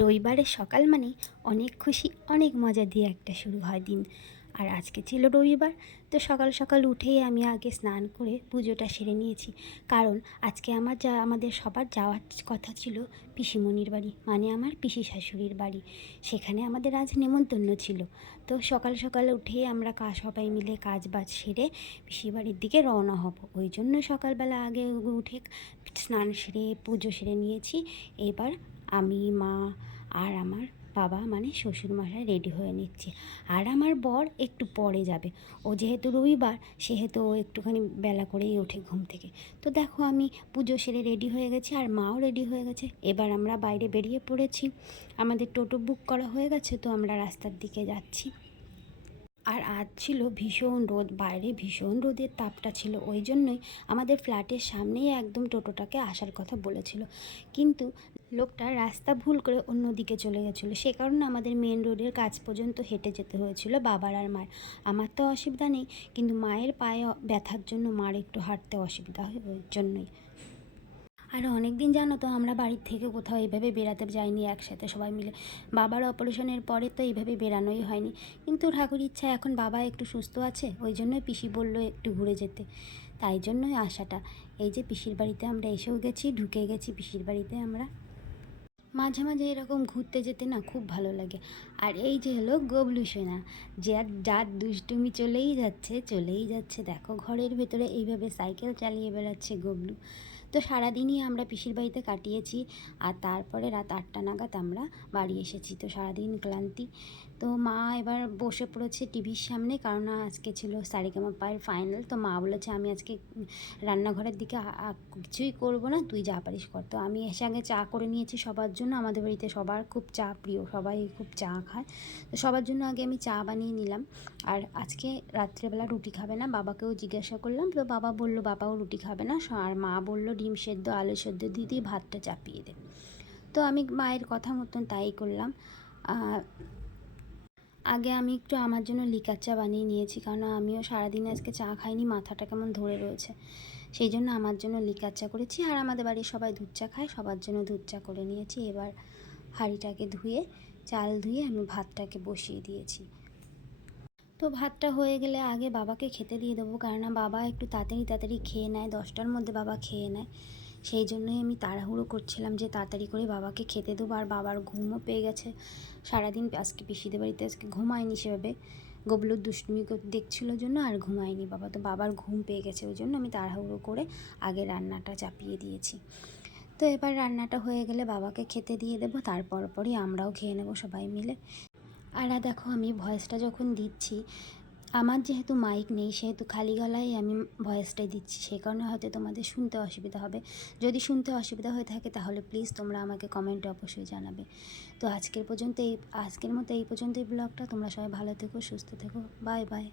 রবিবারের সকাল মানেই অনেক খুশি, অনেক মজা দিয়ে একটা শুরু হয় দিন। আর আজকে ছিল রবিবার, তো সকাল সকাল উঠেই আমি আগে স্নান করে পুজোটা সেরে নিয়েছি। কারণ আজকে আমাদের সবার যাওয়ার কথা ছিল পিসিমণির বাড়ি, মানে আমার পিসি শাশুড়ির বাড়ি। সেখানে আমাদের আজ নেমন্তন্ন ছিল। তো সকাল সকাল উঠেই আমরা সবাই মিলে কাজ বাজ সেরে পিসির বাড়ির দিকে রওনা হব। ওই জন্য সকালবেলা আগে উঠে স্নান সেরে পুজো সেরে নিয়েছি। এবার আমি, মা আর আমার বাবা মানে শ্বশুরমশাই রেডি হয়ে নিচ্ছে। আর আমার বর একটু পরে যাবে। ও যেহেতু রবিবার, সেহেতু ও একটুখানি বেলা করেই ওঠে ঘুম থেকে। তো দেখো আমি পুজো সেরে রেডি হয়ে গেছি, আর মাও রেডি হয়ে গেছে। এবার আমরা বাইরে বেরিয়ে পড়েছি। আমাদের টোটো বুক করা হয়ে গেছে, তো আমরা রাস্তার দিকে যাচ্ছি। আর আজ ছিল ভীষণ রোদ, বাইরে ভীষণ রোদের তাপটা ছিল। ওই জন্যই আমাদের ফ্ল্যাটের সামনেই একদম টোটোটাকে আসার কথা বলেছিল, কিন্তু লোকটা রাস্তা ভুল করে অন্য দিকে চলে গেছিলো। সে কারণে আমাদের মেন রোডের কাছ পর্যন্ত হেঁটে যেতে হয়েছিল বাবার আর মায়ের। আমার তো অসুবিধা নেই, কিন্তু মায়ের পায়ে ব্যথার জন্য মার একটু হাঁটতে অসুবিধা হয়, ওই জন্যই। আর অনেক দিন জানো তো আমরা বাড়ির থেকে কোথাও এইভাবে বেড়াতে যাইনি একসাথে সবাই মিলে। বাবার অপারেশনের পরে তো এইভাবে বেরানোই হয়নি। কিন্তু ঠাকুর ইচ্ছা এখন বাবা একটু সুস্থ আছে, ওই জন্যই পিসি বললো একটু ঘুরে যেতে, তাই জন্যই আসাটা। এই যে পিসির বাড়িতে আমরা এসেও গেছি, ঢুকে গেছি পিসির বাড়িতে আমরা। মাঝে মাঝে এরকম ঘুরতে যেতে না খুব ভালো লাগে। আর এই যে হলো গবলু সোনা, যার দুষ্টুমি চলেই যাচ্ছে। দেখো ঘরের ভেতরে এইভাবে সাইকেল চালিয়ে বেড়াচ্ছে গবলু। তো সারাদিনই আমরা পিসির বাড়িতে কাটিয়েছি, আর তারপরে রাত 8টা নাগাদ আমরা বাড়ি এসেছি। তো সারাদিন ক্লান্তি। তো মা এবার বসে পড়েছে টিভির সামনে, কারণ আজকে ছিল সারেগামাপার ফাইনাল। তো মা বলেছে আমি আজকে রান্নাঘরের দিকে কিছুই করবো না, তুই যা পারিস কর। তো আমি এসে আগে চা করে নিয়েছি সবার জন্য। আমাদের বাড়িতে সবার খুব চা প্রিয়, সবাই খুব চা খায়। তো সবার জন্য আগে আমি চা বানিয়ে নিলাম। আর আজকে রাত্রেবেলা রুটি খাবে না, বাবাকেও জিজ্ঞাসা করলাম, তো বাবা বললো বাবাও রুটি খাবে না। আর মা বললো ডিম সেদ্ধ আলু সেদ্ধ দিয়ে ভাতটা চাপিয়ে দে। তো আমি মায়ের কথা মতন তাই করলাম। আগে আমি একটু আমার জন্য লিকার চা বানিয়ে নিয়েছি, কারণ আমিও সারাদিন আজকে চা খাইনি, মাথাটা কেমন ধরে রয়েছে। সেই জন্য আমার জন্য লিকার চা করেছি। আর আমাদের বাড়ির সবাই দুধ চা খায়, সবার জন্য দুধ চা করে নিয়েছি। এবার হাঁড়িটাকে ধুয়ে, চাল ধুয়ে আমি ভাতটাকে বসিয়ে দিয়েছি। তো ভাতটা হয়ে গেলে আগে বাবাকে খেতে দিয়ে দেবো, কেননা বাবা একটু তাড়াতাড়ি খেয়ে নেয়, 10টার মধ্যে বাবা খেয়ে নেয়। সেই জন্যই আমি তাড়াহুড়ো করছিলাম যে তাড়াতাড়ি করে বাবাকে খেতে দেবো। আর বাবার ঘুমও পেয়ে গেছে। সারাদিন আজকে পিসিদের বাড়িতে আজকে ঘুমায়নি সেভাবে, গবলুর দুষ্টুমি দেখছিল জন্য আর ঘুমায়নি বাবা। তো বাবার ঘুম পেয়ে গেছে, ওই জন্য আমি তাড়াহুড়ো করে আগে রান্নাটা চাপিয়ে দিয়েছি। তো এবার রান্নাটা হয়ে গেলে বাবাকে খেতে দিয়ে দেবো, তারপর পরই আমরাও খেয়ে নেবো সবাই মিলে। আর দেখো আমি ভয়েসটা যখন দিচ্ছি, আমার যেহেতু মাইক নেই, সেহেতু খালি গলায় আমি ভয়েসটাই দিচ্ছি। সেই কারণে হয়তো তোমাদের শুনতে অসুবিধা হবে। যদি শুনতে অসুবিধা হয়ে থাকে তাহলে প্লিজ তোমরা আমাকে কমেন্টে অবশ্যই জানাবে। তো আজকের মতো এই পর্যন্তই ব্লগটা। তোমরা সবাই ভালো থেকো, সুস্থ থেকো। Bye bye.